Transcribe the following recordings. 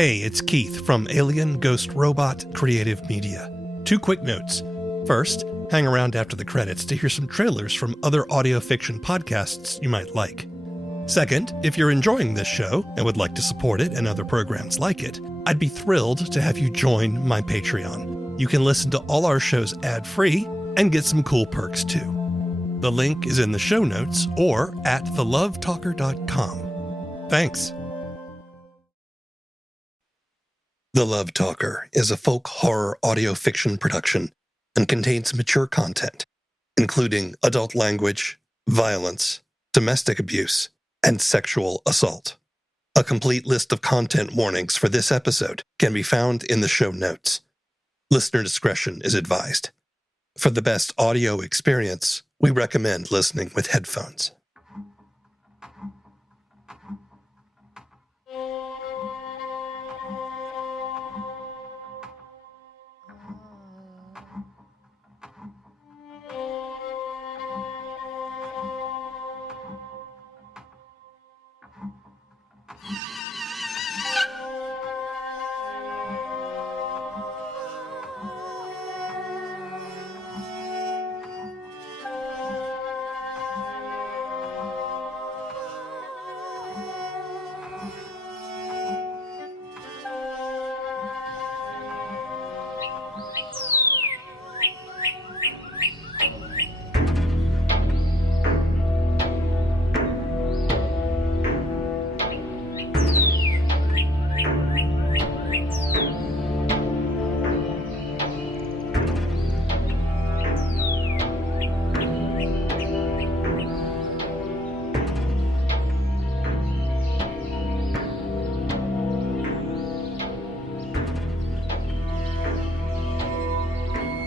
Hey, it's Keith from Alien Ghost Robot Creative Media. 2 quick notes. First, hang around after the credits to hear some trailers from other audio fiction podcasts you might like. Second, if you're enjoying this show and would like to support it and other programs like it, I'd be thrilled to have you join my Patreon. You can listen to all our shows ad-free and get some cool perks too. The link is in the show notes or at thelovetalker.com. Thanks. The Love Talker is a folk horror audio fiction production and contains mature content, including adult language, violence, domestic abuse, and sexual assault. A complete list of content warnings for this episode can be found in the show notes. Listener discretion is advised. For the best audio experience, we recommend listening with headphones.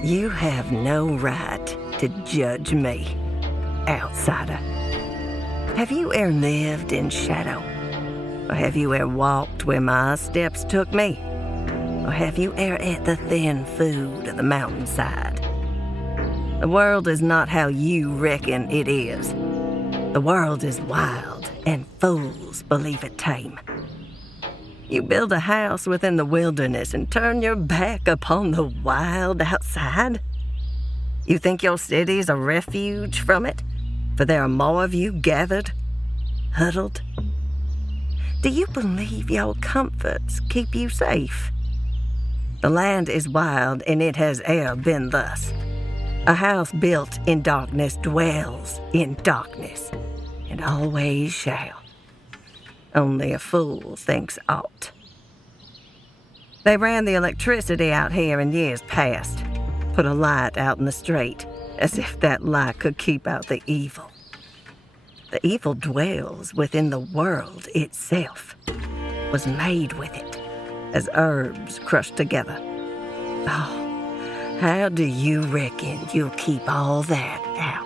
You have no right to judge me, outsider. Have you e'er lived in shadow? Or have you e'er walked where my steps took me? Or have you e'er ate the thin food of the mountainside? The world is not how you reckon it is. The world is wild, and fools believe it tame. You build a house within the wilderness and turn your back upon the wild outside? You think your city's a refuge from it? For there are more of you gathered, huddled? Do you believe your comforts keep you safe? The land is wild, and it has e'er been thus. A house built in darkness dwells in darkness, and always shall. Only a fool thinks aught. They ran the electricity out here in years past, put a light out in the street, as if that light could keep out the evil. The evil dwells within the world itself, was made with it, as herbs crushed together. Oh, how do you reckon you'll keep all that out?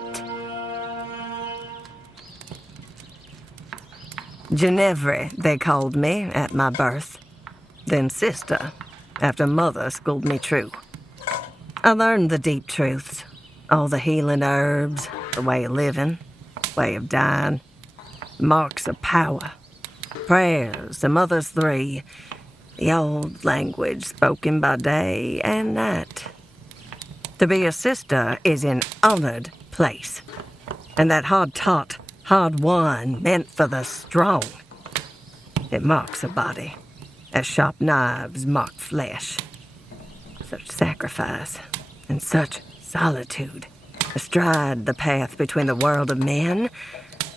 Geneverie, they called me at my birth. Then sister, after mother schooled me true. I learned the deep truths, all the healing herbs, the way of living, way of dying, marks of power, prayers, the mother's 3, the old language spoken by day and night. To be a sister is an honored place, and that hard-taught, hard-won meant for the strong. It marks a body, as sharp knives mark flesh. Such sacrifice and such solitude astride the path between the world of men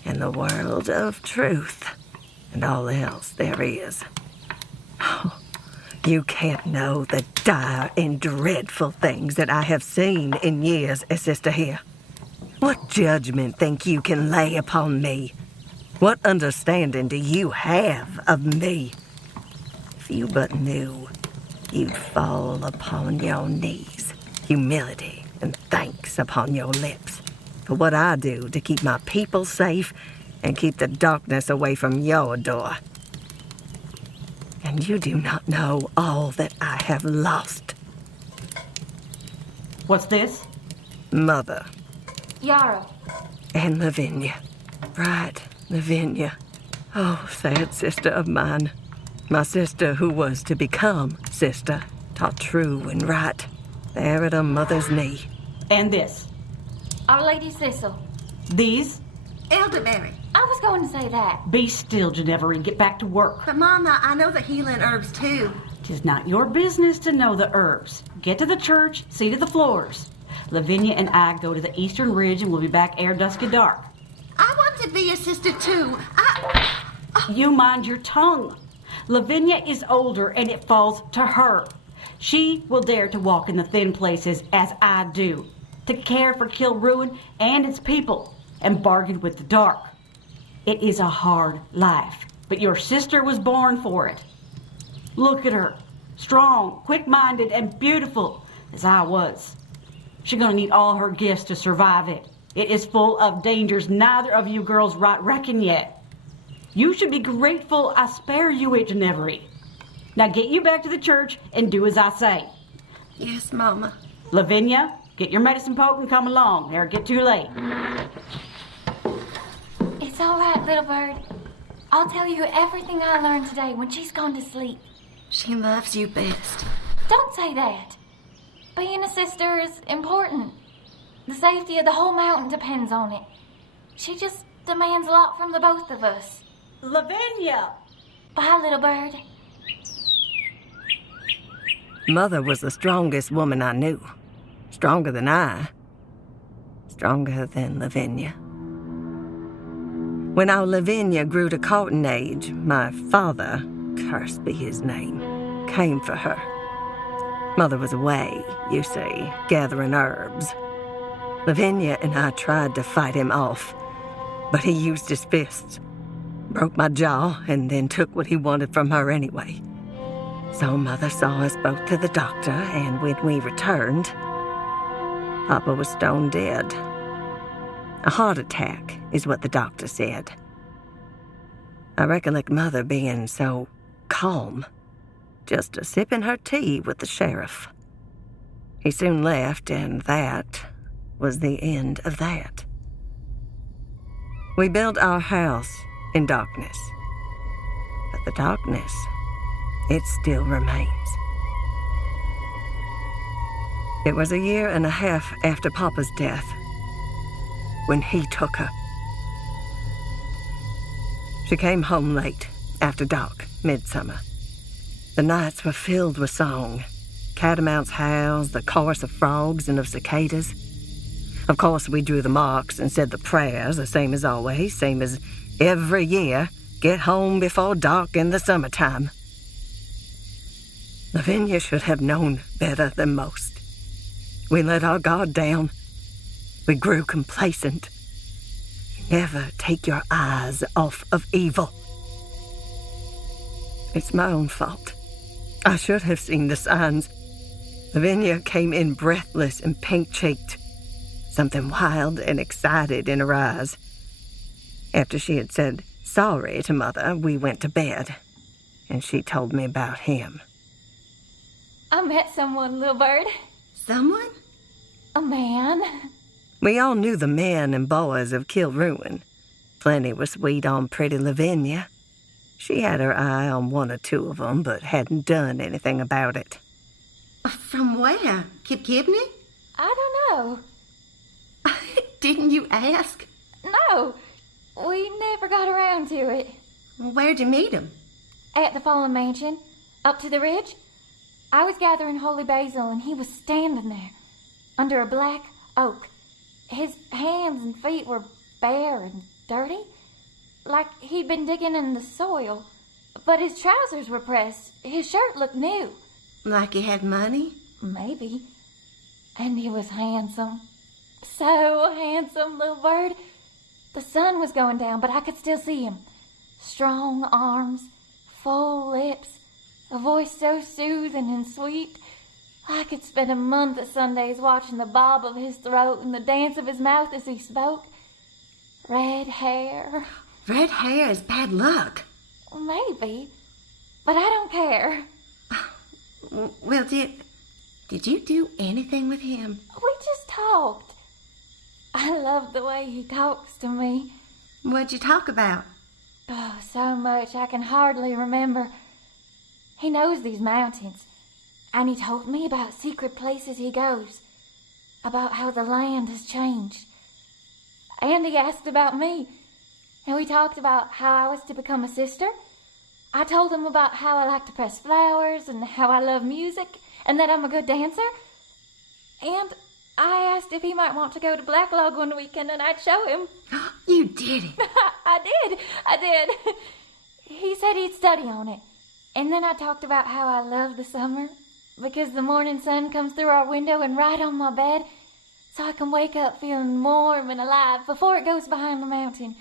and the world of truth, and all else there is. Oh, you can't know the dire and dreadful things that I have seen in years as sister here. What judgment think you can lay upon me? What understanding do you have of me? If you but knew, you'd fall upon your knees, humility and thanks upon your lips, for what I do to keep my people safe and keep the darkness away from your door. And you do not know all that I have lost. What's this? Mother. Yara. And Lavinia. Right, Lavinia. Oh, sad sister of mine. My sister, who was to become sister, taught true and right, there at her mother's knee. And this? Our Lady Cecil. These? Elderberry. I was going to say that. Be still, Geneverie, and get back to work. But, Mama, I know the healing herbs, too. 'Tis not your business to know the herbs. Get to the church, see to the floors. Lavinia and I go to the eastern ridge and we'll be back ere dusky dark. I want to be a sister, too. You mind your tongue. Lavinia is older and it falls to her. She will dare to walk in the thin places as I do, to care for Kilruin and its people, and bargain with the dark. It is a hard life, but your sister was born for it. Look at her, strong, quick-minded, and beautiful, as I was. She's gonna need all her gifts to survive it. It is full of dangers neither of you girls right reckon yet. You should be grateful I spare you it, Geneverie. Now get you back to the church and do as I say. Yes, Mama. Lavinia, get your medicine poke and come along, ere it get too late. It's all right, little bird. I'll tell you everything I learned today when she's gone to sleep. She loves you best. Don't say that. Being a sister is important. The safety of the whole mountain depends on it. She just demands a lot from the both of us. Lavinia! Bye, little bird. Mother was the strongest woman I knew. Stronger than I. Stronger than Lavinia. When our Lavinia grew to courting age, my father, cursed be his name, came for her. Mother was away, you see, gathering herbs. Lavinia and I tried to fight him off, but he used his fists, broke my jaw, and then took what he wanted from her anyway. So Mother saw us both to the doctor, and when we returned, Papa was stone dead. A heart attack is what the doctor said. I recollect Mother being so calm, just a sipping her tea with the sheriff. He soon left, and that was the end of that. We built our house in darkness, but the darkness, it still remains. It was 1.5 years after Papa's death when he took her. She came home late, after dark, midsummer. The nights were filled with song. Catamounts howls, the chorus of frogs and of cicadas. Of course, we drew the marks and said the prayers, the same as always, same as every year, get home before dark in the summertime. Lavinia should have known better than most. We let our guard down. We grew complacent. Never take your eyes off of evil. It's my own fault. I should have seen the signs. Lavinia came in breathless and pink-cheeked, something wild and excited in her eyes. After she had said sorry to Mother, we went to bed, and she told me about him. I met someone, little bird. Someone? A man. We all knew the men and boys of Kilruin. Plenty were sweet on pretty Lavinia. She had her eye on 1 or 2 of them, but hadn't done anything about it. From where? Kibney? I don't know. Didn't you ask? No, we never got around to it. Well, where'd you meet him? At the Fallen Mansion, up to the ridge. I was gathering holy basil, and he was standing there, under a black oak. His hands and feet were bare and dirty, like he'd been digging in the soil. But his trousers were pressed. His shirt looked new. Like he had money? Maybe. And he was handsome. So handsome, little bird. The sun was going down, but I could still see him. Strong arms, full lips, a voice so soothing and sweet. I could spend a month of Sundays watching the bob of his throat and the dance of his mouth as he spoke. Red hair. Red hair is bad luck. Maybe, but I don't care. Well, did you do anything with him? We just talked. I love the way he talks to me. What'd you talk about? Oh, so much I can hardly remember. He knows these mountains, and he told me about secret places he goes, about how the land has changed. And he asked about me, and we talked about how I was to become a sister. I told him about how I like to press flowers and how I love music and that I'm a good dancer. And I asked if he might want to go to Black Log one weekend and I'd show him. You did it. I did. He said he'd study on it. And then I talked about how I love the summer because the morning sun comes through our window and right on my bed so I can wake up feeling warm and alive before it goes behind the mountain.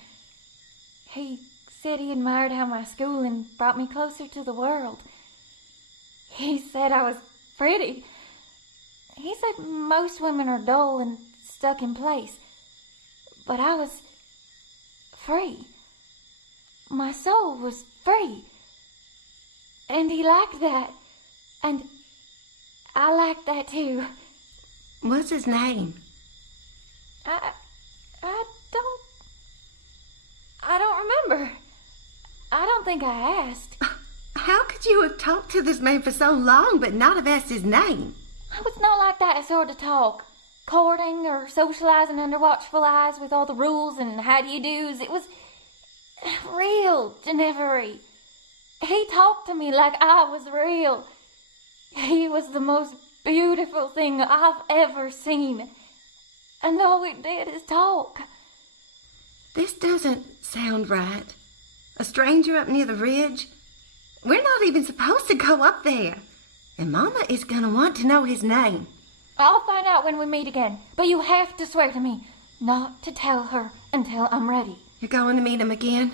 He said he admired how my schooling brought me closer to the world. He said I was pretty. He said most women are dull and stuck in place, but I was free. My soul was free. And he liked that, and I liked that too. What's his name? I don't remember. I don't think I asked. How could you have talked to this man for so long but not have asked his name? It's not like that sort of talk. Courting or socializing under watchful eyes with all the rules and how-do-you-dos. It was real, Geneverie. He talked to me like I was real. He was the most beautiful thing I've ever seen. And all we did is talk. This doesn't sound right. A stranger up near the ridge? We're not even supposed to go up there. And Mama is gonna want to know his name. I'll find out when we meet again. But you have to swear to me not to tell her until I'm ready. You're going to meet him again?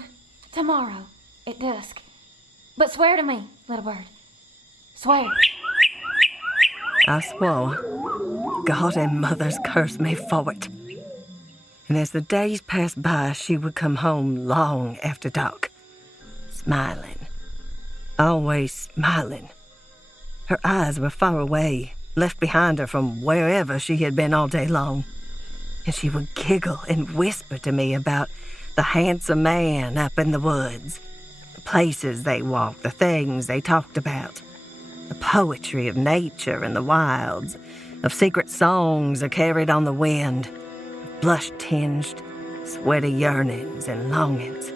Tomorrow, at dusk. But swear to me, little bird. Swear. I swore. God and Mother's cursed me for it. And as the days passed by, she would come home long after dark, smiling. Always smiling. Her eyes were far away, left behind her from wherever she had been all day long. And she would giggle and whisper to me about the handsome man up in the woods, the places they walked, the things they talked about, the poetry of nature and the wilds, of secret songs that carried on the wind, of blush-tinged, sweaty yearnings and longings,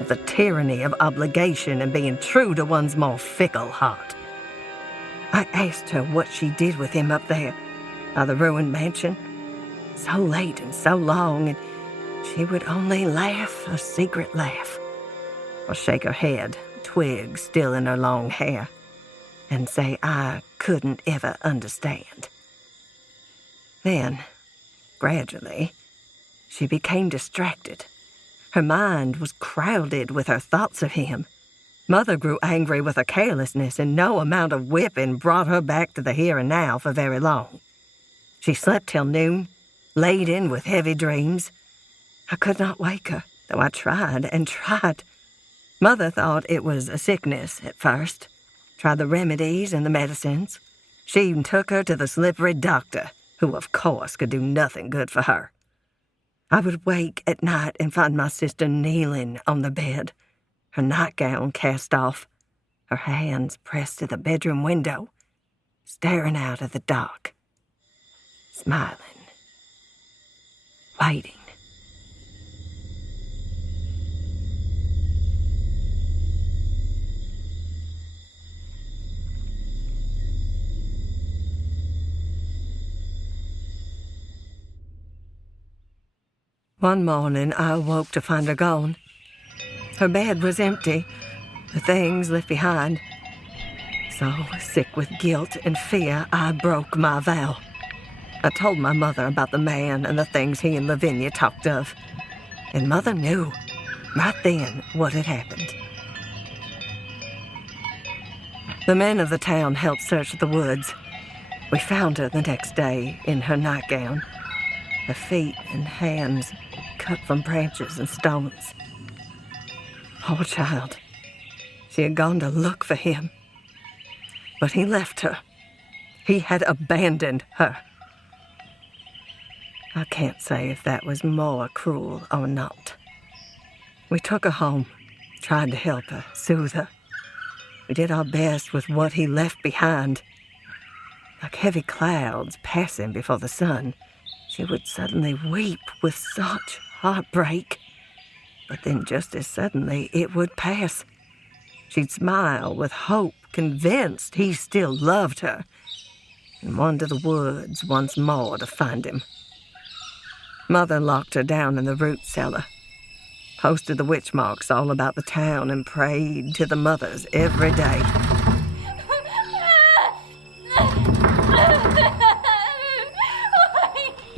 of the tyranny of obligation and being true to one's more fickle heart. I asked her what she did with him up there, by the ruined mansion, so late and so long, and she would only laugh a secret laugh, or shake her head, twigs still in her long hair, and say I couldn't ever understand. Then, gradually, she became distracted. Her mind was crowded with her thoughts of him. Mother grew angry with her carelessness, and no amount of whipping brought her back to the here and now for very long. She slept till noon, laden with heavy dreams. I could not wake her, though I tried and tried. Mother thought it was a sickness at first, tried the remedies and the medicines. She even took her to the slippery doctor, who of course could do nothing good for her. I would wake at night and find my sister kneeling on the bed, her nightgown cast off, her hands pressed to the bedroom window, staring out at the dark, smiling, waiting. One morning, I awoke to find her gone. Her bed was empty, the things left behind. So, sick with guilt and fear, I broke my vow. I told my mother about the man and the things he and Lavinia talked of. And Mother knew, right then, what had happened. The men of the town helped search the woods. We found her the next day in her nightgown, her feet and hands cut from branches and stones. Poor child. She had gone to look for him. But he left her. He had abandoned her. I can't say if that was more cruel or not. We took her home, tried to help her, soothe her. We did our best with what he left behind. Like heavy clouds passing before the sun, she would suddenly weep with such heartbreak. But then just as suddenly it would pass. She'd smile with hope, convinced he still loved her, and wander the woods once more to find him. Mother locked her down in the root cellar, posted the witch marks all about the town, and prayed to the mothers every day.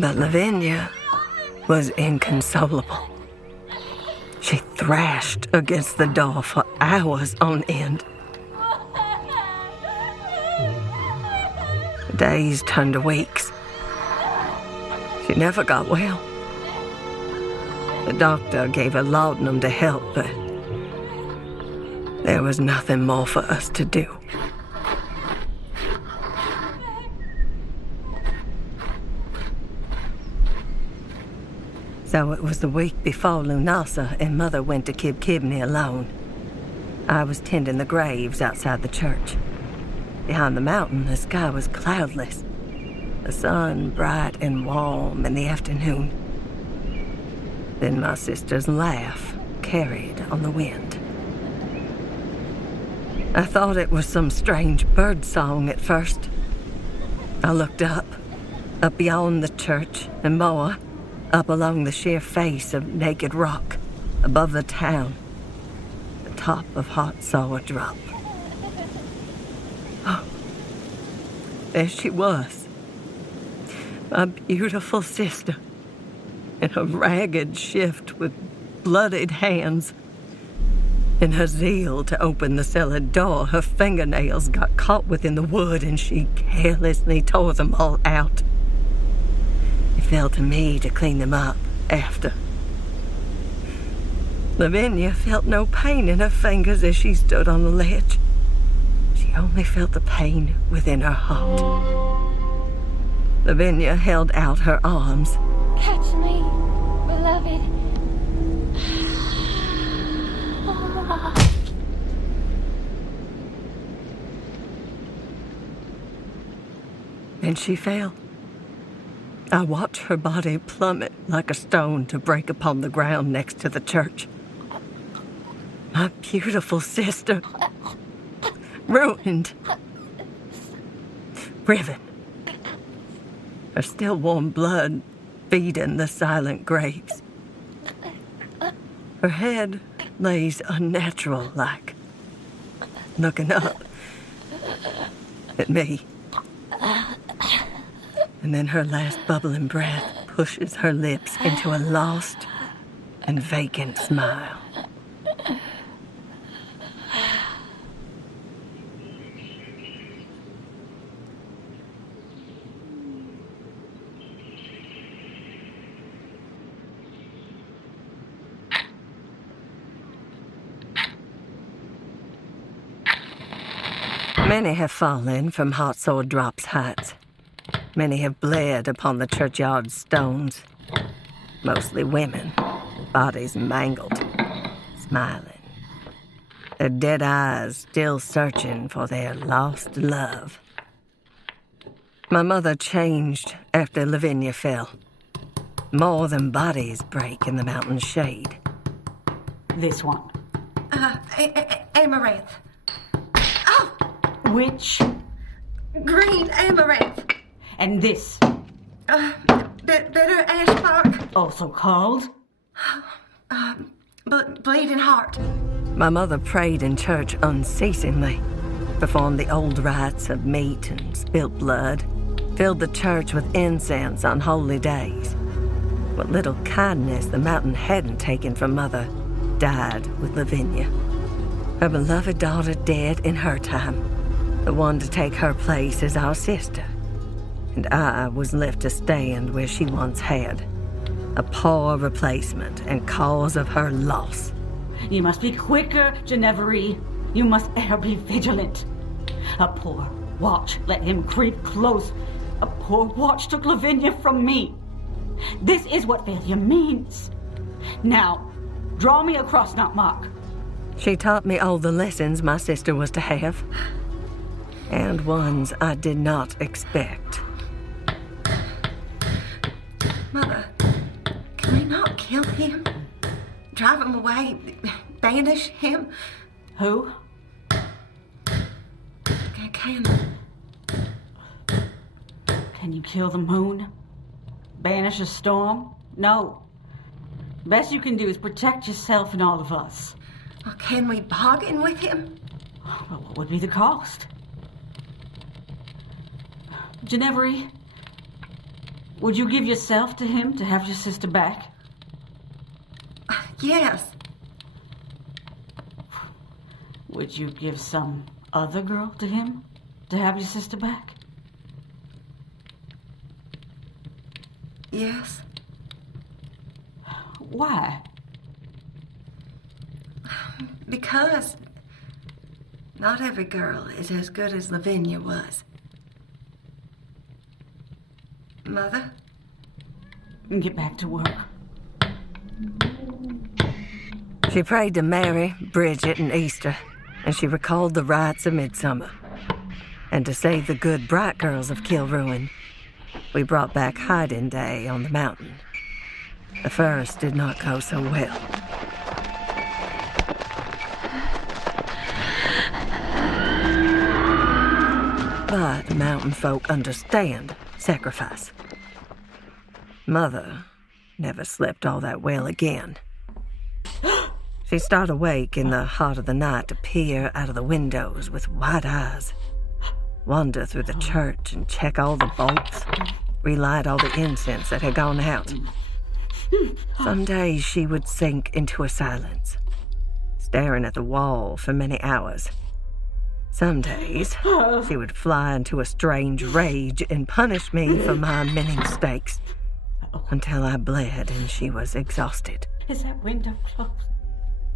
But Lavinia was inconsolable. She thrashed against the door for hours on end. Days turned to weeks. She never got well. The doctor gave her laudanum to help, but there was nothing more for us to do. So it was the week before Lunasa and Mother went to Kibkibney alone. I was tending the graves outside the church. Behind the mountain, the sky was cloudless, the sun bright and warm in the afternoon. Then my sister's laugh carried on the wind. I thought it was some strange bird song at first. I looked up beyond the church and more, up along the sheer face of naked rock, above the town, the top of Hot Sour Drop. Oh, there she was, my beautiful sister, in a ragged shift with bloodied hands. In her zeal to open the cellar door, her fingernails got caught within the wood and she carelessly tore them all out. It fell to me to clean them up after. Lavinia felt no pain in her fingers as she stood on the ledge. She only felt the pain within her heart. Lavinia held out her arms. Catch me, beloved. Then she fell. I watched her body plummet like a stone to break upon the ground next to the church. My beautiful sister. Ruined. Riven. Her still warm blood feeding the silent graves. Her head lays unnatural like, looking up at me. And then her last bubbling breath pushes her lips into a lost and vacant smile. Many have fallen from Hot Sour Drop's heights. Many have bled upon the churchyard stones. Mostly women, bodies mangled, smiling. Their dead eyes still searching for their lost love. My mother changed after Lavinia fell. More than bodies break in the mountain shade. This one. Amaranth. Oh! Which? Green amaranth. And this? Bitter ash bark. Also called? Bleeding heart. My mother prayed in church unceasingly, performed the old rites of meat and spilt blood, filled the church with incense on holy days. What little kindness the mountain hadn't taken from Mother died with Lavinia. Her beloved daughter dead in her time, the one to take her place as our sister. And I was left to stand where she once had, a poor replacement and cause of her loss. You must be quicker, Geneverie. You must ever be vigilant. A poor watch let him creep close. A poor watch took Lavinia from me. This is what failure means. Now, draw me across, not mark. She taught me all the lessons my sister was to have, and ones I did not expect. Mother, can we not kill him? Drive him away? Banish him? Who? Can you kill the moon? Banish a storm? No. Best you can do is protect yourself and all of us. Well, can we bargain with him? Well, what would be the cost? Geneverie, would you give yourself to him to have your sister back? Yes. Would you give some other girl to him to have your sister back? Yes. Why? Because not every girl is as good as Lavinia was. Mother? Get back to work. She prayed to Mary, Bridget, and Easter, and she recalled the rites of midsummer. And to save the good bright girls of Kilruin, we brought back hiding day on the mountain. The first did not go so well. But the mountain folk understand sacrifice. Mother never slept all that well again. She'd start awake in the heart of the night to peer out of the windows with wide eyes, wander through the church and check all the bolts, relight all the incense that had gone out. Some days she would sink into a silence, staring at the wall for many hours. Some days she would fly into a strange rage and punish me for my many mistakes until I bled and she was exhausted. Is that window closed?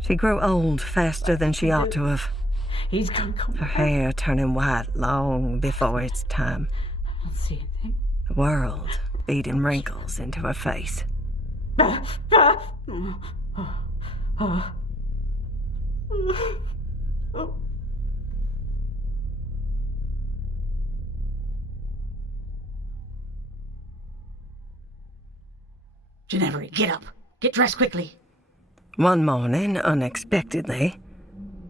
She grew old faster than she ought to have. He's gonna come. Her hair turning white long before its time. I don't see anything. The world beating wrinkles into her face. Geneverie, get up. Get dressed quickly. One morning, unexpectedly,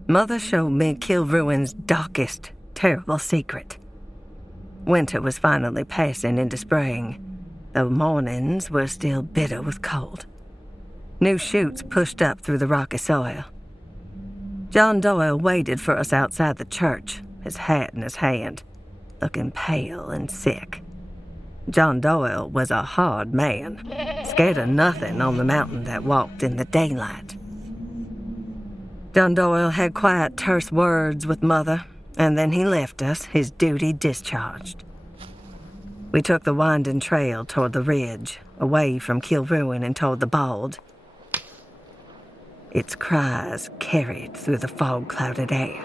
Mother showed me Kilruin's darkest, terrible secret. Winter was finally passing into spring, though mornings were still bitter with cold. New shoots pushed up through the rocky soil. John Doyle waited for us outside the church, his hat in his hand, looking pale and sick. John Doyle was a hard man, scared of nothing on the mountain that walked in the daylight. John Doyle had quiet, terse words with Mother, and then he left us, his duty discharged. We took the winding trail toward the ridge, away from Kilruin and toward the bald. Its cries carried through the fog-clouded air.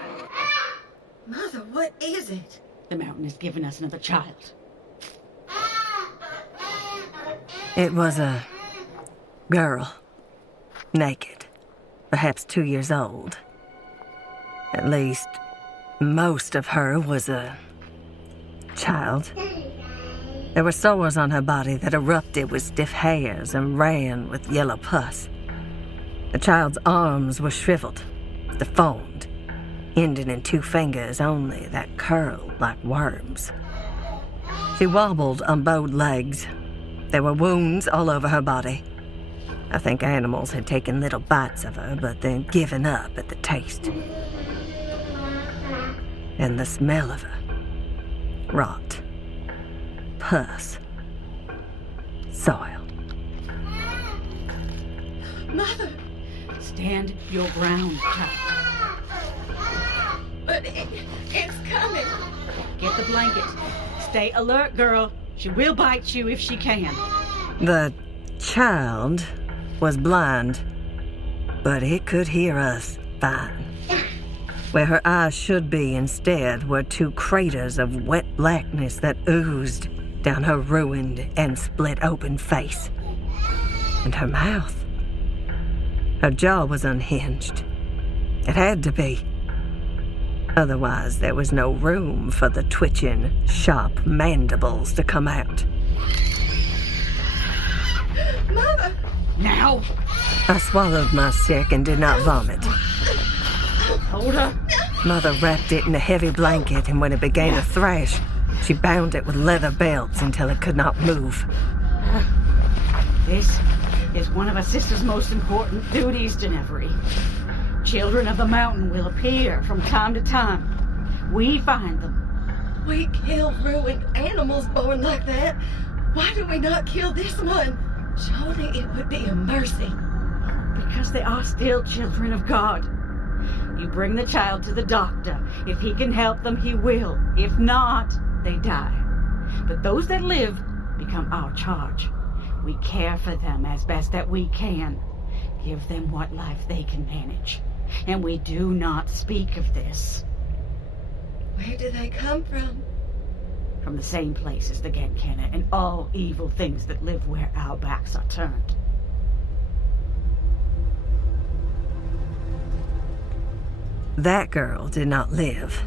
Mother, what is it? The mountain has given us another child. It was a girl, naked, perhaps 2 years old. At least, most of her was a child. There were sores on her body that erupted with stiff hairs and ran with yellow pus. The child's arms were shriveled, deformed, ending in 2 fingers only that curled like worms. She wobbled on bowed legs. There were wounds all over her body. I think animals had taken little bites of her, but then given up at the taste. And the smell of her. Rot. Pus. Soil. Mother! Stand your ground, child. But it's coming. Get the blanket. Stay alert, girl. She will bite you if she can. The child was blind, but it could hear us fine. Where her eyes should be instead were 2 craters of wet blackness that oozed down her ruined and split open face. And her mouth. Her jaw was unhinged. It had to be. Otherwise, there was no room for the twitching, sharp mandibles to come out. Mother! Now! I swallowed my sick and did not vomit. Hold her. Mother wrapped it in a heavy blanket, and when it began to thrash, she bound it with leather belts until it could not move. This is one of a sister's most important duties, Geneverie. Children of the mountain will appear from time to time. We find them. We kill ruined animals born like that. Why do we not kill this one? Surely it would be a mercy. Because they are still children of God. You bring the child to the doctor. If he can help them, he will. If not, they die. But those that live become our charge. We care for them as best that we can. Give them what life they can manage. And we do not speak of this. Where do they come from? From the same place as the Gankenna and all evil things that live where our backs are turned. That girl did not live.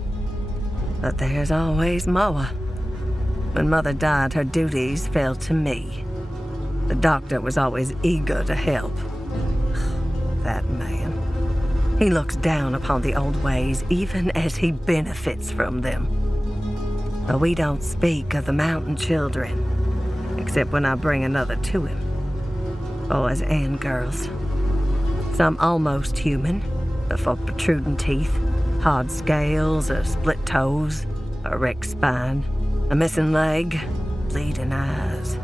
But there's always more. When Mother died, her duties fell to me. The doctor was always eager to help. That man. He looks down upon the old ways, even as he benefits from them. But we don't speak of the mountain children, except when I bring another to him. Boys and girls. Some almost human, but for protruding teeth, hard scales, or split toes, a wrecked spine, a missing leg, bleeding eyes.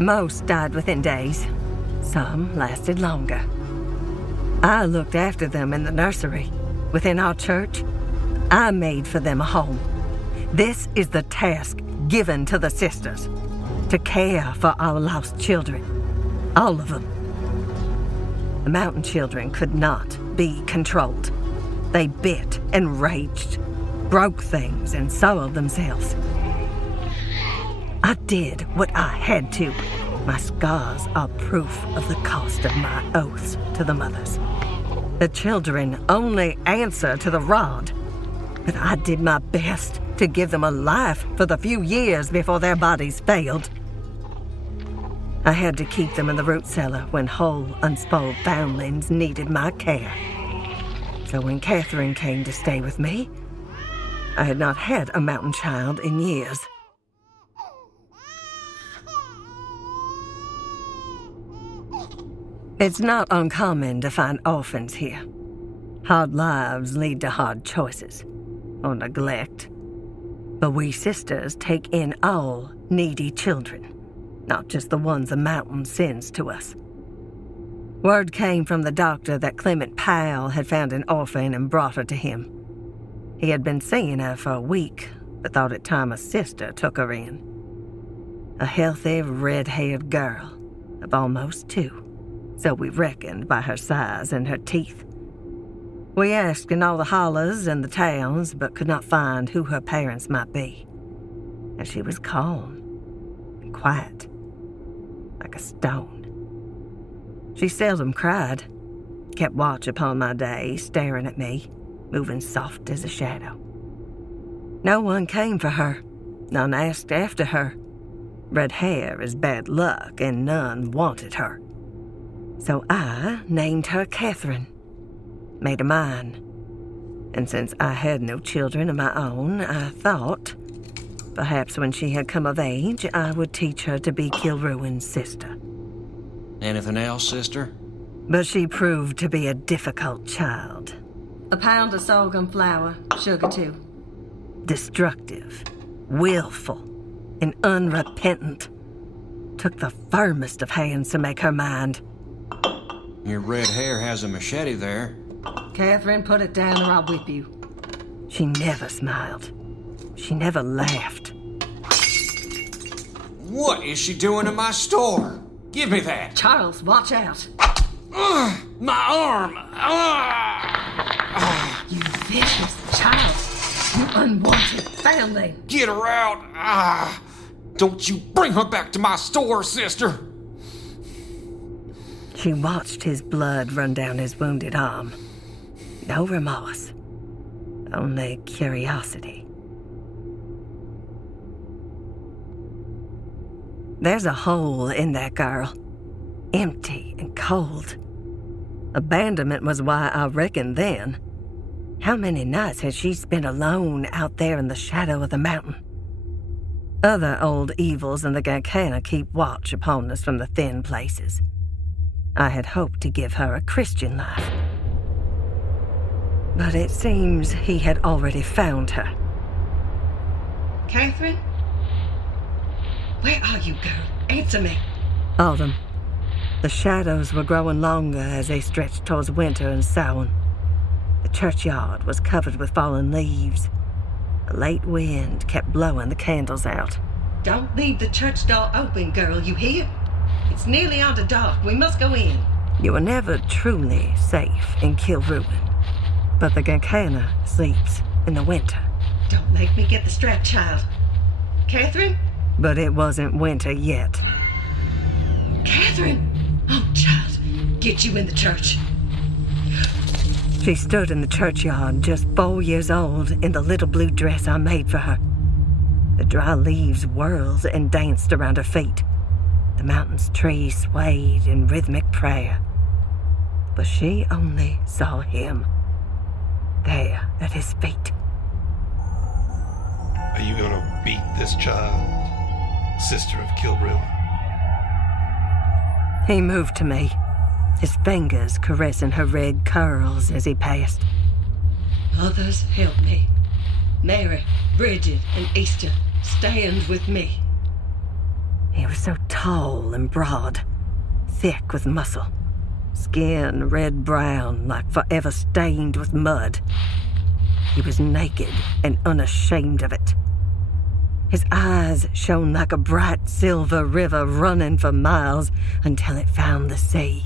Most died within days. Some lasted longer. I looked after them in the nursery. Within our church, I made for them a home. This is the task given to the sisters, to care for our lost children. All of them. The mountain children could not be controlled. They bit and raged, broke things and soiled themselves. I did what I had to. My scars are proof of the cost of my oaths to the mothers. The children only answer to the rod, but I did my best to give them a life for the few years before their bodies failed. I had to keep them in the root cellar when whole, unspoiled foundlings needed my care. So when Catherine came to stay with me, I had not had a mountain child in years. It's not uncommon to find orphans here. Hard lives lead to hard choices, or neglect. But we sisters take in all needy children, not just the ones the mountain sends to us. Word came from the doctor that Clement Powell had found an orphan and brought her to him. He had been seeing her for a week, but thought it time a sister took her in. A healthy, red-haired girl of almost 2. So we reckoned by her size and her teeth. We asked in all the hollers and the towns, but could not find who her parents might be. And she was calm and quiet, like a stone. She seldom cried, kept watch upon my day, staring at me, moving soft as a shadow. No one came for her, none asked after her. Red hair is bad luck, and none wanted her. So I named her Catherine, made her mine. And since I had no children of my own, I thought perhaps when she had come of age, I would teach her to be Kilruin's sister. Anything else, sister? But she proved to be a difficult child. A pound of sorghum flour, sugar too. Destructive, willful, and unrepentant. Took the firmest of hands to make her mind. Your red hair has a machete there. Catherine, put it down or I'll whip you. She never smiled. She never laughed. What is she doing in my store? Give me that. Charles, watch out. My arm! You vicious child. You unwanted foundling. Get her out! Don't you bring her back to my store, sister! She watched his blood run down his wounded arm. No remorse. Only curiosity. There's a hole in that girl. Empty and cold. Abandonment was why I reckoned then. How many nights had she spent alone out there in the shadow of the mountain? Other old evils in the Gankana keep watch upon us from the thin places. I had hoped to give her a Christian life. But it seems he had already found her. Catherine? Where are you, girl? Answer me. Autumn. The shadows were growing longer as they stretched towards winter and Samhain. The churchyard was covered with fallen leaves. The late wind kept blowing the candles out. Don't leave the church door open, girl, you hear? It's nearly on to dark. We must go in. You were never truly safe in Kilruin, but the Gankana sleeps in the winter. Don't make me get the strap, child. Catherine? But it wasn't winter yet. Catherine! Oh, child, get you in the church. She stood in the churchyard, just 4 years old, in the little blue dress I made for her. The dry leaves whirled and danced around her feet. The mountain's trees swayed in rhythmic prayer. But she only saw him, there at his feet. Are you gonna beat this child, sister of Kilruin? He moved to me, his fingers caressing her red curls as he passed. Others help me. Mary, Bridget, and Easter, stand with me. He was so tall and broad, thick with muscle, skin red-brown like forever stained with mud. He was naked and unashamed of it. His eyes shone like a bright silver river running for miles until it found the sea.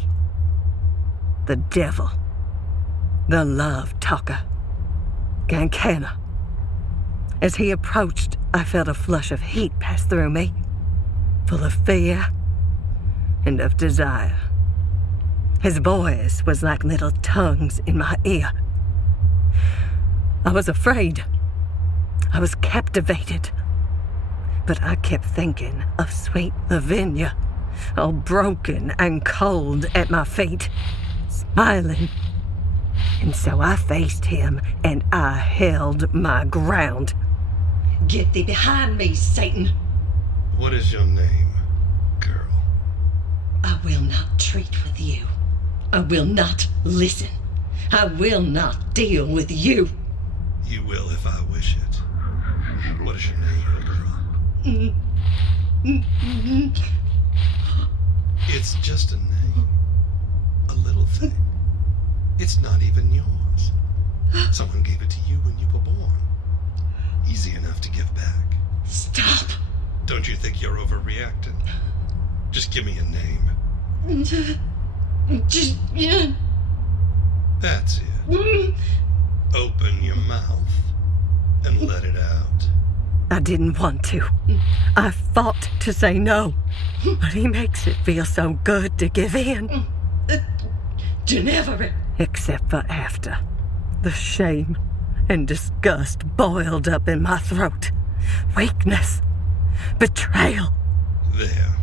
The devil. The love talker. Gankana. As he approached, I felt a flush of heat pass through me, full of fear and of desire. His voice was like little tongues in my ear. I was afraid. I was captivated. But I kept thinking of sweet Lavinia, all broken and cold at my feet, smiling. And so I faced him, and I held my ground. Get thee behind me, Satan. What is your name, girl? I will not treat with you. I will not listen. I will not deal with you. You will if I wish it. What is your name, girl? It's just a name. A little thing. It's not even yours. Someone gave it to you when you were born. Easy enough to give back. Stop. Don't you think you're overreacting? Just give me a name. That's it. Open your mouth and let it out. I didn't want to. I fought to say no, but he makes it feel so good to give in. Geneverie. Except for after. The shame and disgust boiled up in my throat. Weakness. Betrayal. There.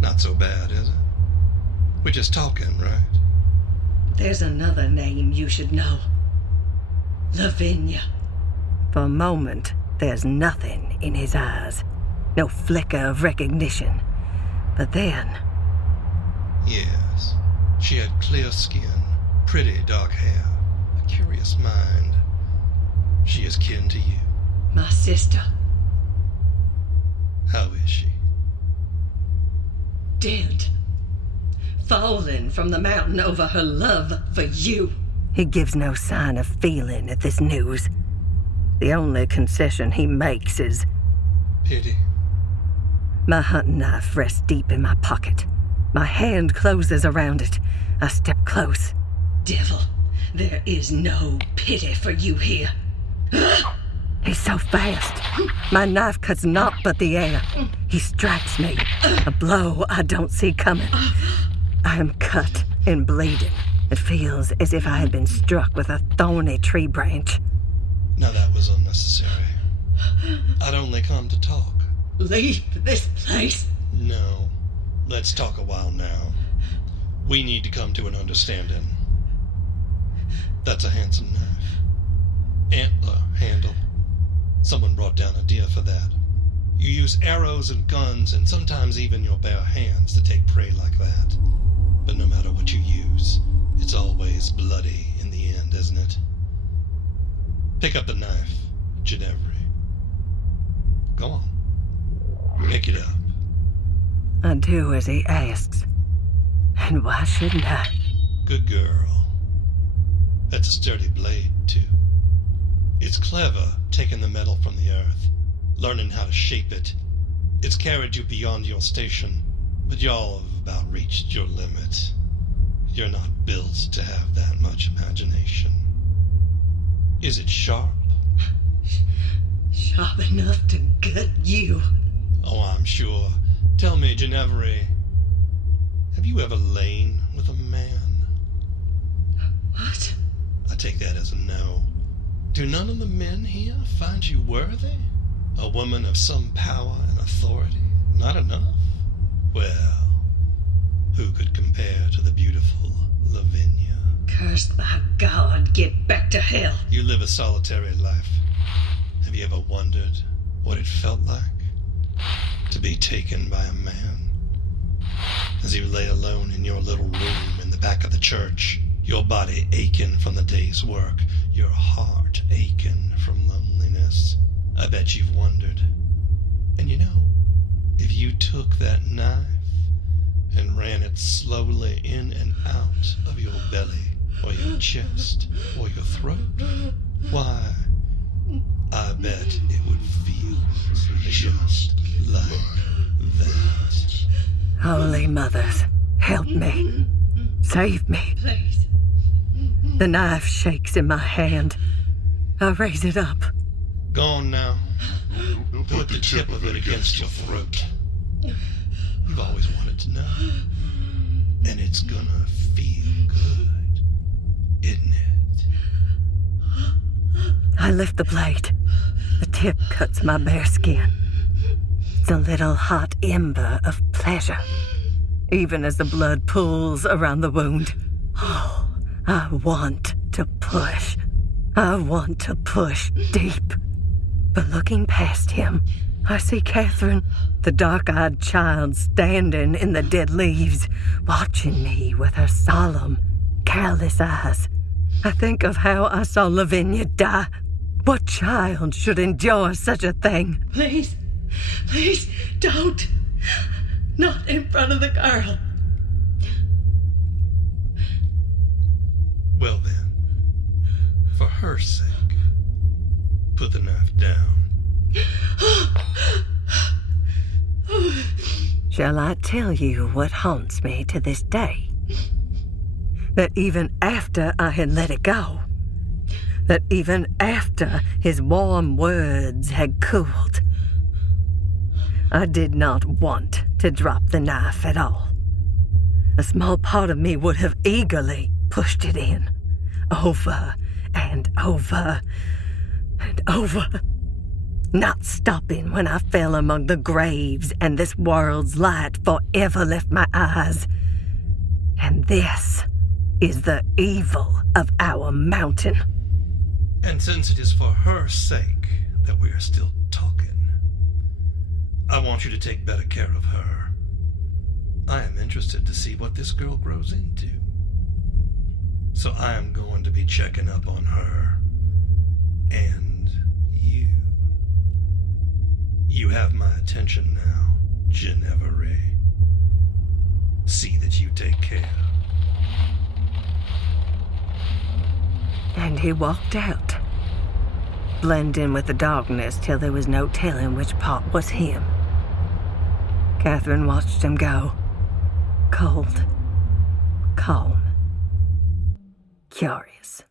Not so bad, is it? We're just talking, right? There's another name you should know. Lavinia. For a moment, there's nothing in his eyes. No flicker of recognition. But then... Yes. She had clear skin, pretty dark hair, a curious mind. She is kin to you. My sister. How is she? Dead. Fallen from the mountain over her love for you. He gives no sign of feeling at this news. The only concession he makes is... Pity. My hunting knife rests deep in my pocket. My hand closes around it. I step close. Devil, there is no pity for you here. He's so fast. My knife cuts naught but the air. He strikes me. A blow I don't see coming. I am cut and bleeding It feels as if I had been struck with a thorny tree branch. Now that was unnecessary. I'd only come to talk. Leave this place. No. Let's talk a while now. We need to come to an understanding. That's a handsome knife. Antler handle. Someone brought down a deer for that. You use arrows and guns and sometimes even your bare hands to take prey like that. But no matter what you use, it's always bloody in the end, isn't it? Pick up the knife, Geneverie. Go on. Pick it up. I do as he asks. And why shouldn't I? Good girl. That's a sturdy blade, too. It's clever taking the metal from the earth, learning how to shape it. It's carried you beyond your station, but y'all have about reached your limit. You're not built to have that much imagination. Is it sharp? Sharp enough to gut you. Oh, I'm sure. Tell me, Geneverie, have you ever lain with a man? What? I take that as a no. Do none of the men here find you worthy? A woman of some power and authority? Not enough? Well, who could compare to the beautiful Lavinia? Cursed by God, get back to hell. You live a solitary life. Have you ever wondered what it felt like to be taken by a man? As you lay alone in your little room in the back of the church, your body aching from the day's work, your heart aching from loneliness. I bet you've wondered. And you know, if you took that knife and ran it slowly in and out of your belly, or your chest, or your throat, why, I bet it would feel just like that. Holy Mothers, help me. Save me. Please. The knife shakes in my hand. I raise it up. Gone now. Put the tip of it against your throat. You've always wanted to know. And it's gonna feel good, isn't it? I lift the blade. The tip cuts my bare skin. It's a little hot ember of pleasure, even as the blood pools around the wound. Oh, I want to push. I want to push deep. But looking past him, I see Catherine, the dark-eyed child standing in the dead leaves, watching me with her solemn, careless eyes. I think of how I saw Lavinia die. What child should endure such a thing? Please. Please, don't. Not in front of the girl. Well then, for her sake, put the knife down. Shall I tell you what haunts me to this day? That even after I had let it go, that even after his warm words had cooled, I did not want to drop the knife at all. A small part of me would have eagerly pushed it in, over and over and over, not stopping when I fell among the graves and this world's light forever left my eyes. And this is the evil of our mountain. And since it is for her sake that we are still talking, I want you to take better care of her. I am interested to see what this girl grows into. So I am going to be checking up on her. And you. You have my attention now, Geneverie. See that you take care. And he walked out, blending with the darkness till there was no telling which part was him. Catherine watched him go, cold, calm, curious.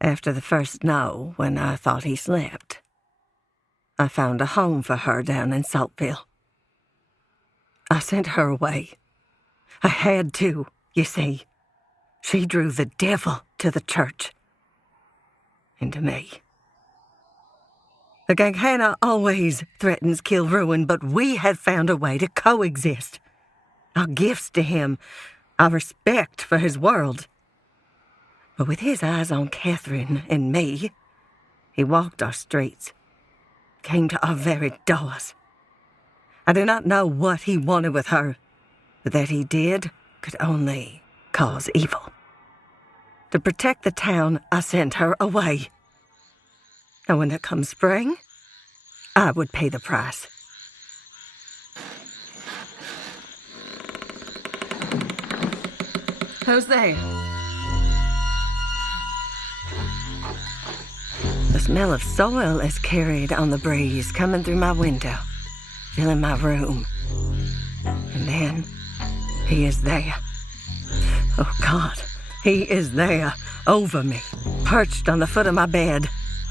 After the first no, when I thought he slept, I found a home for her down in Saltville. I sent her away, I had to, you see. She drew the devil to the church. And to me. The Gankana always threatens Kilruin, but we had found a way to coexist. Our gifts to him, our respect for his world. But with his eyes on Catherine and me, he walked our streets, came to our very doors. I do not know what he wanted with her, but that he did could only cause evil. To protect the town, I sent her away. And when it comes spring, I would pay the price. Who's there? The smell of soil is carried on the breeze, coming through my window, filling my room. And then, he is there. Oh, God, he is there, over me, perched on the foot of my bed.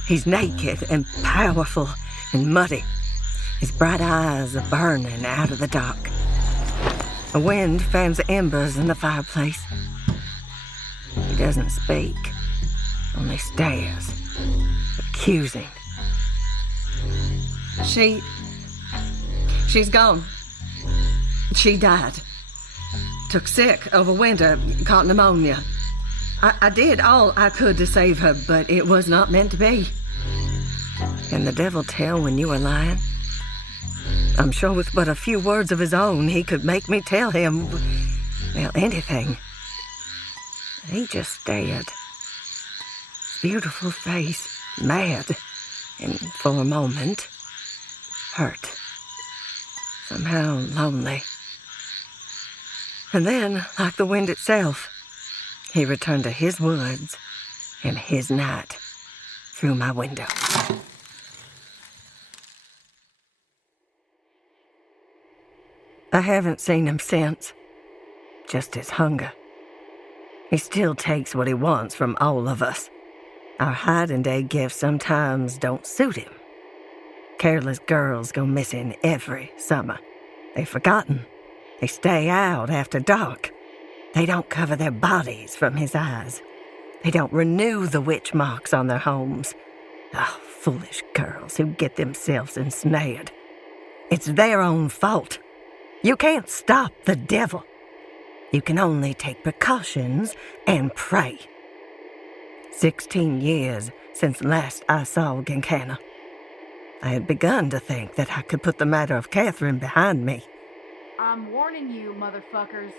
He's naked and powerful and muddy. His bright eyes are burning out of the dark. The wind fans the embers in the fireplace. He doesn't speak, only stares, accusing. She's gone. She died. Took sick over winter, caught pneumonia. I did all I could to save her, but it was not meant to be. Can the devil tell when you are lying? I'm sure with but a few words of his own, he could make me tell him, well, anything. He just stared. Beautiful face, mad, and for a moment, hurt. Somehow lonely. And then, like the wind itself, he returned to his woods and his night through my window. I haven't seen him since. Just his hunger. He still takes what he wants from all of us. Our hide-and-day gifts sometimes don't suit him. Careless girls go missing every summer. They're forgotten. They stay out after dark. They don't cover their bodies from his eyes. They don't renew the witch marks on their homes. Oh, foolish girls who get themselves ensnared. It's their own fault. You can't stop the devil. You can only take precautions and pray. 16 years since last I saw Gankana. I had begun to think that I could put the matter of Catherine behind me. I'm warning you, motherfuckers.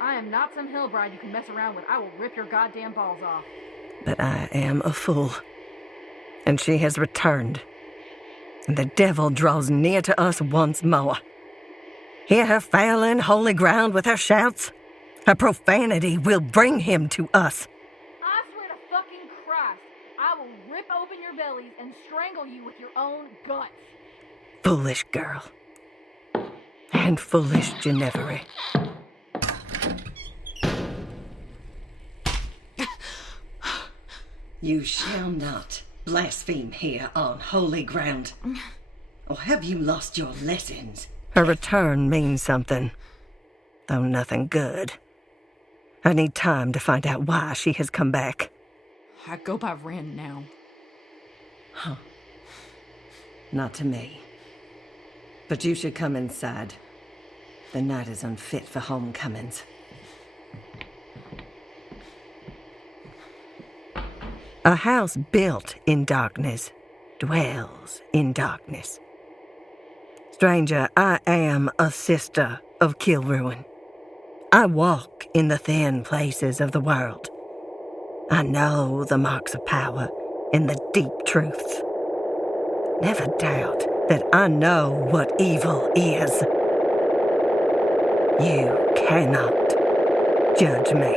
I am not some hill bride you can mess around with. I will rip your goddamn balls off. But I am a fool. And she has returned. And the devil draws near to us once more. Hear her fouling holy ground with her shouts? Her profanity will bring him to us. I swear to fucking Christ, I will rip open your bellies and strangle you with your own guts. Foolish girl. And foolish Geneverie. You shall not blaspheme here on holy ground. Or have you lost your lessons? Her return means something, though nothing good. I need time to find out why she has come back. I go by Ren now. Huh. Not to me. But you should come inside. The night is unfit for homecomings. A house built in darkness dwells in darkness. Stranger, I am a sister of Kilruin. I walk in the thin places of the world. I know the marks of power and the deep truths. Never doubt that I know what evil is. You cannot judge me.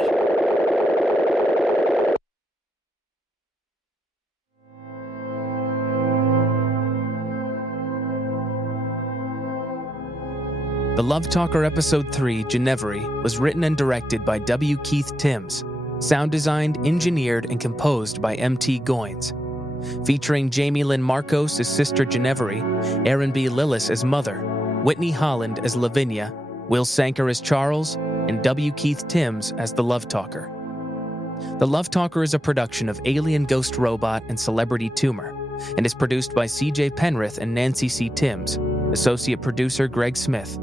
The Love Talker Episode 3, Geneverie, was written and directed by W. Keith Timms, sound designed, engineered, and composed by M.T. Goins. Featuring Jamie-Lyn Markos as Sister Geneverie, Erin B. Lillis as Mother, Whitney Holland as Lavinia, Will Sankuer as Charles, and W. Keith Timms as the Love Talker. The Love Talker is a production of Alien Ghost Robot and Celebrity Tumour, and is produced by CJ Penrith and Nancy C. Timms, associate producer Greg Smith.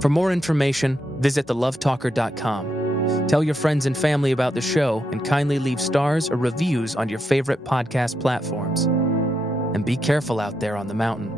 For more information, visit thelovetalker.com. Tell your friends and family about the show, and kindly leave stars or reviews on your favorite podcast platforms. And be careful out there on the mountain.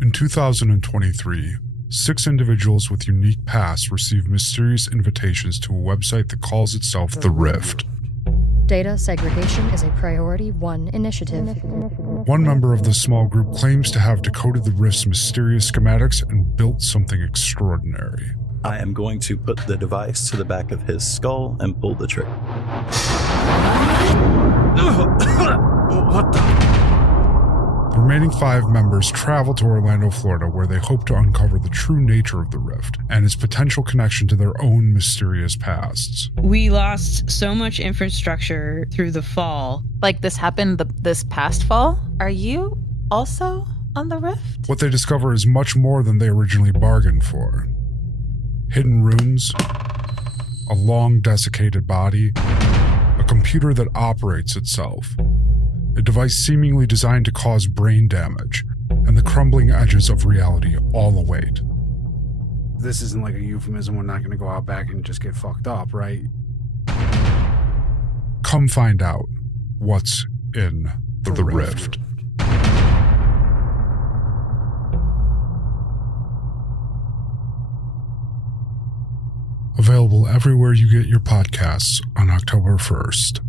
In 2023, 6 individuals with unique pasts received mysterious invitations to a website that calls itself The Rift. Data segregation is a Priority 1 initiative. One member of the small group claims to have decoded the Rift's mysterious schematics and built something extraordinary. I am going to put the device to the back of his skull and pull the trigger. What the? The remaining 5 members travel to Orlando, Florida, where they hope to uncover the true nature of the Rift and its potential connection to their own mysterious pasts. We lost so much infrastructure through the fall. Like this happened this past fall? Are you also on the Rift? What they discover is much more than they originally bargained for. Hidden rooms, a long desiccated body, a computer that operates itself, a device seemingly designed to cause brain damage, and the crumbling edges of reality all await. This isn't like a euphemism. We're not going to go out back and just get fucked up, right? Come find out what's in the Rift. Available everywhere you get your podcasts on October 1st.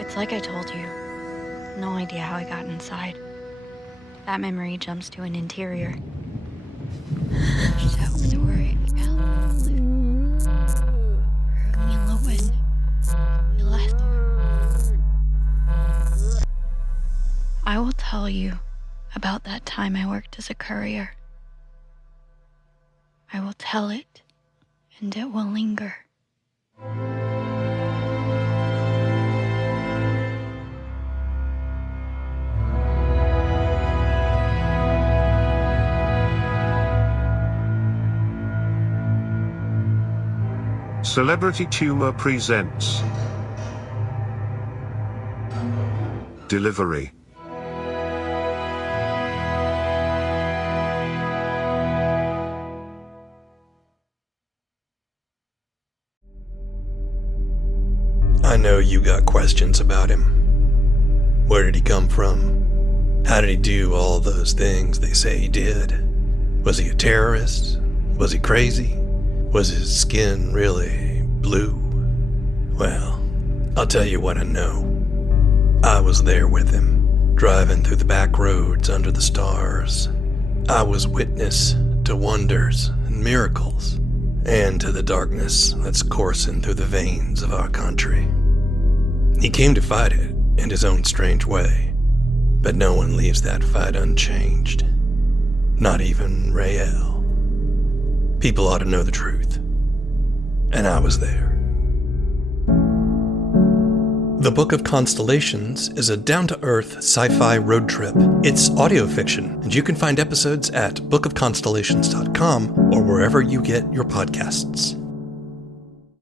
It's like I told you. No idea how I got inside. That memory jumps to an interior. That was where I fell. Lillis. I will tell you about that time I worked as a courier. I will tell it, and it will linger. Celebrity Tumour presents Delivery. I know you got questions about him. Where did he come from? How did he do all those things they say he did? Was he a terrorist? Was he crazy? Was his skin really blue? Well, I'll tell you what I know. I was there with him, driving through the back roads under the stars. I was witness to wonders and miracles, and to the darkness that's coursing through the veins of our country. He came to fight it in his own strange way, but no one leaves that fight unchanged. Not even Rael. People ought to know the truth. And I was there. The Book of Constellations is a down-to-earth sci-fi road trip. It's audio fiction, and you can find episodes at bookofconstellations.com or wherever you get your podcasts.